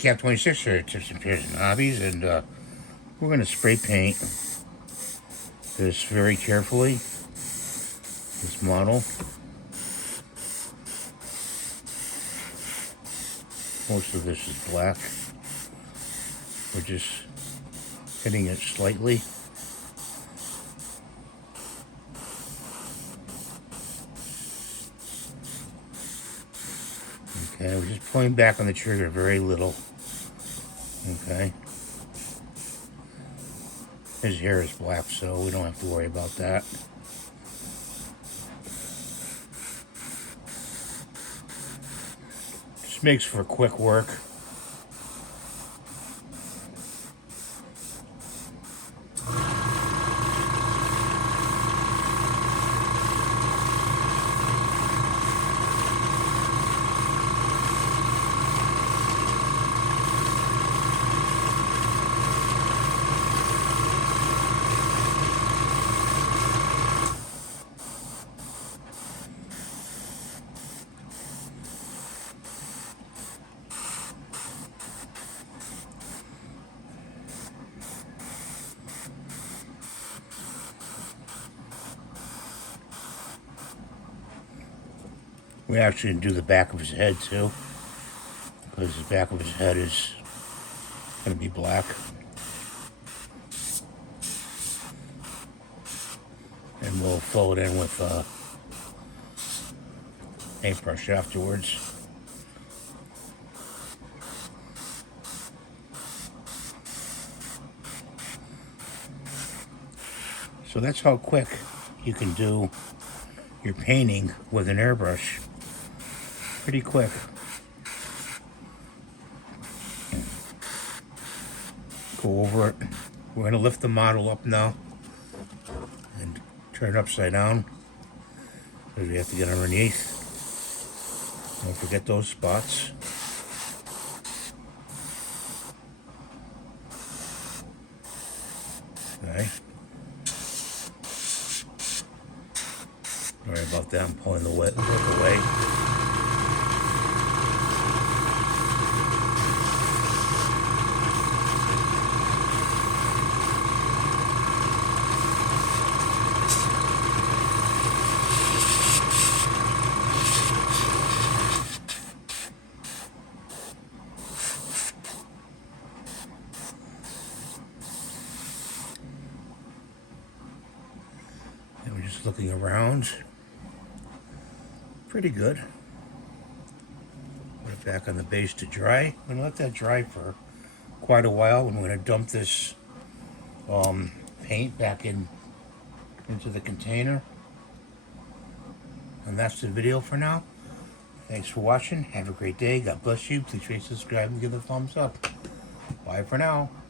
Cap 26 here, Tips and Peers and Hobbies, and we're going to spray paint this very carefully, this model. Most of this is black. We're just hitting it slightly. Okay, we're just pulling back on the trigger very little. Okay. His hair is black, so we don't have to worry about that. Just makes for quick work. We actually do the back of his head too, because the back of his head is going to be black. And we'll fill it in with paintbrush afterwards. So that's how quick you can do your painting with an airbrush. Pretty quick. Go over it. We're going to lift the model up now and turn it upside down, because we have to get underneath. Don't forget those spots. Okay. Sorry about that, I'm pulling the wet work away. And we're just looking around. Pretty good. Put it back on the base to dry. I'm gonna let that dry for quite a while. I'm gonna dump this paint back into the container. And that's the video for now. Thanks for watching. Have a great day. God bless you. Please rate, subscribe, and give a thumbs up. Bye for now.